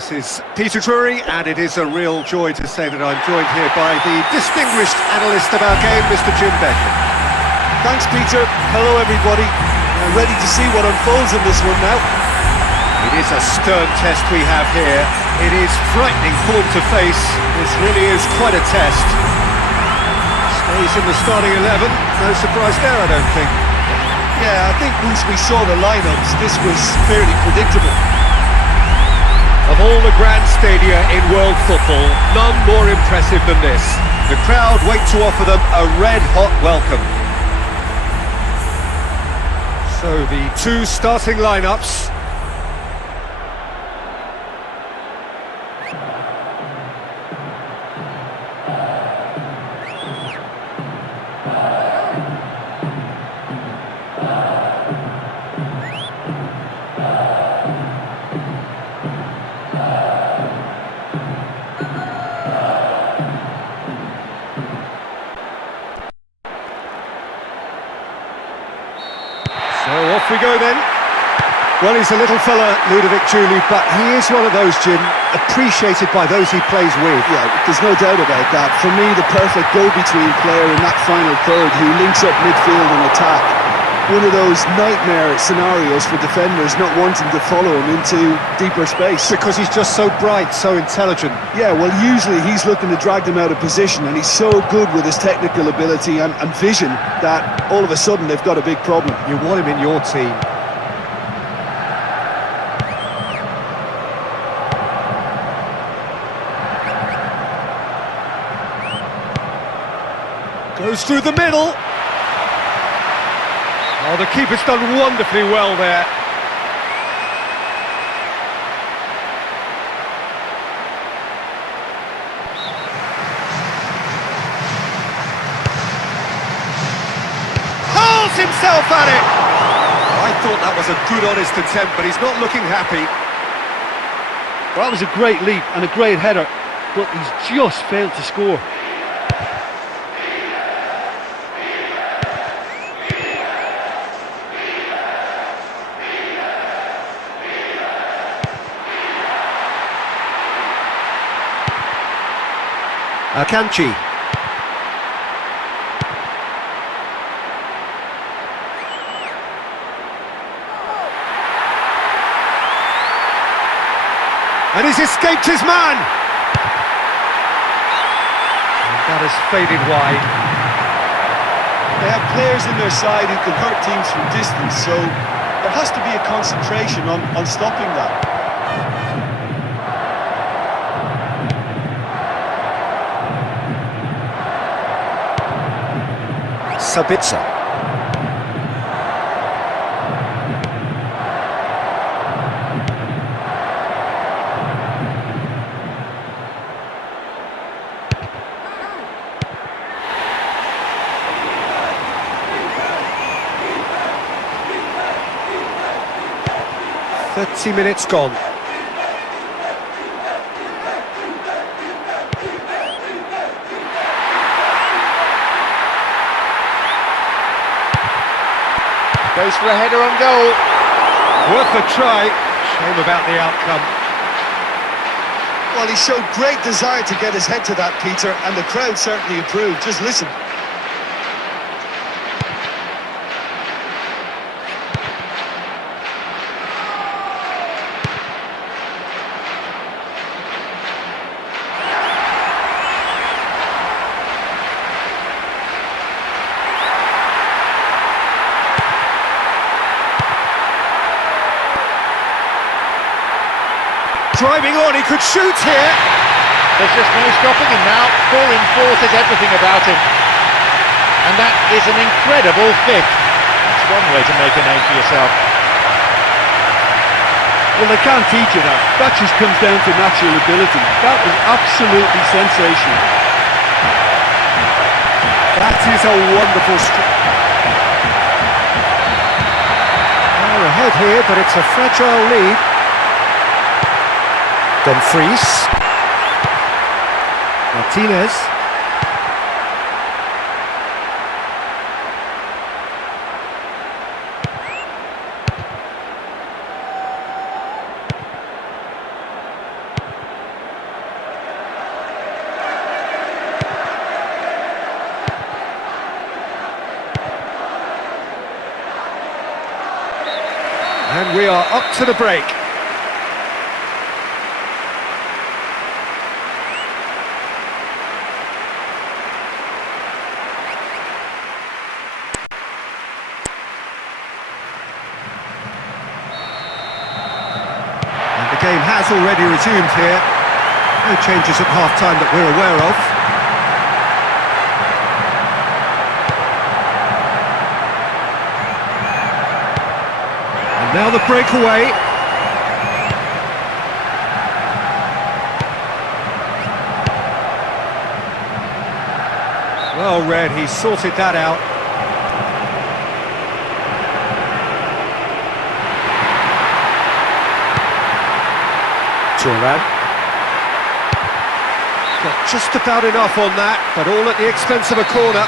This is Peter Drury, and it is a real joy to say that I'm joined here by the distinguished analyst of our game, Mr. Jim Begley. Thanks, Peter. Hello, everybody. I'm ready to see what unfolds in this one now. It is a stern test we have here. It is frightening form to face. This really is quite a test. Stays in the starting 11. No surprise there, I don't think. Yeah, I think once we saw the lineups, this was fairly predictable. Of all the grand stadia in world football, none more impressive than this. The crowd wait to offer them a red-hot welcome. So the two starting lineups. So off we go then. Well, he's a little fella, Ludovic Giuly, but he is one of those, Jim, appreciated by those he plays with. Yeah, there's no doubt about that. For me, the perfect go-between player in that final third who links up midfield and attack. One of those nightmare scenarios for defenders not wanting to follow him into deeper space. Because he's just so bright, so intelligent. Yeah, well, usually he's looking to drag them out of position, and he's so good with his technical ability and vision that all of a sudden they've got a big problem. You want him in your team. Goes through the middle. Oh, the keeper's done wonderfully well there. Hurls himself at it! I thought that was a good, honest attempt, but he's not looking happy. Well, that was a great leap and a great header, but he's just failed to score. Akanji. And he's escaped his man! And that has faded wide. They have players in their side who can hurt teams from distance, so there has to be a concentration on stopping that. Sabitzer. "30 minutes gone." Goes for a header on goal. Worth a try. Shame about the outcome. Well, he showed great desire to get his head to that, Peter, and the crowd certainly approved. Just listen. Driving on, he could shoot here. There's just no stopping him now. 4 in 4 says everything about him. And that is an incredible fifth. That's one way to make a name for yourself. Well, they can't teach you that. That just comes down to natural ability. That was absolutely sensational. That is a wonderful strike. They're ahead here, but it's a fragile lead. Dumfries. Martinez. And we are up to the break. And the game has already resumed here. No changes at half-time that we're aware of. And now the breakaway. Well read, he sorted that out. Got just about enough on that, but all at the expense of a corner.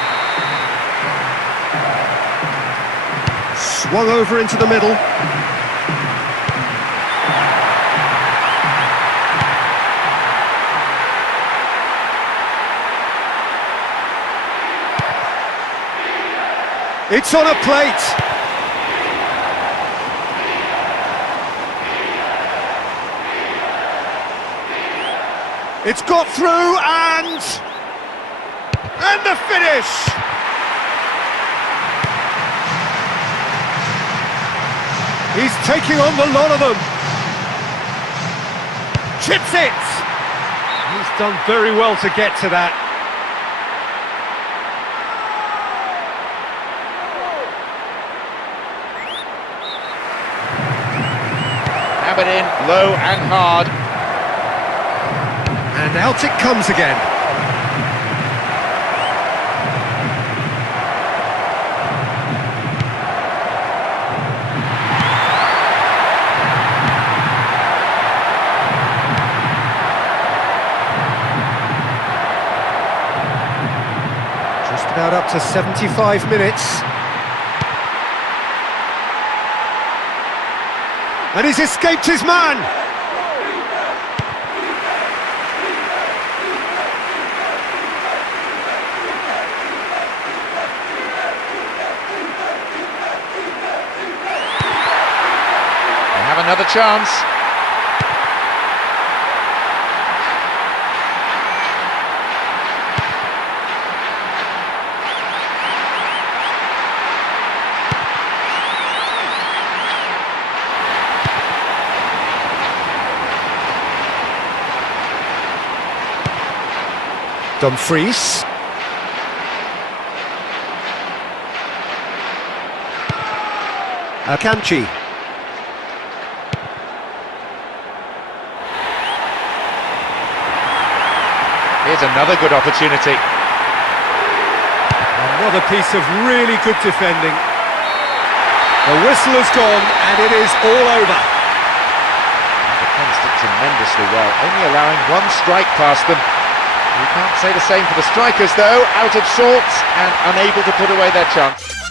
Swung over into the middle. It's on a plate. It's got through and the finish. He's taking on the lot of them. Chips it. He's done very well to get to that. Have it in, low and hard. And out it comes again. Just about up to 75 minutes. And he's escaped his man! They have another chance. Dumfries. Akanji. Here's another good opportunity. Another piece of really good defending. The whistle has gone and it is all over. Defensed it tremendously well, only allowing one strike past them. You can't say the same for the strikers though, out of sorts and unable to put away their chance.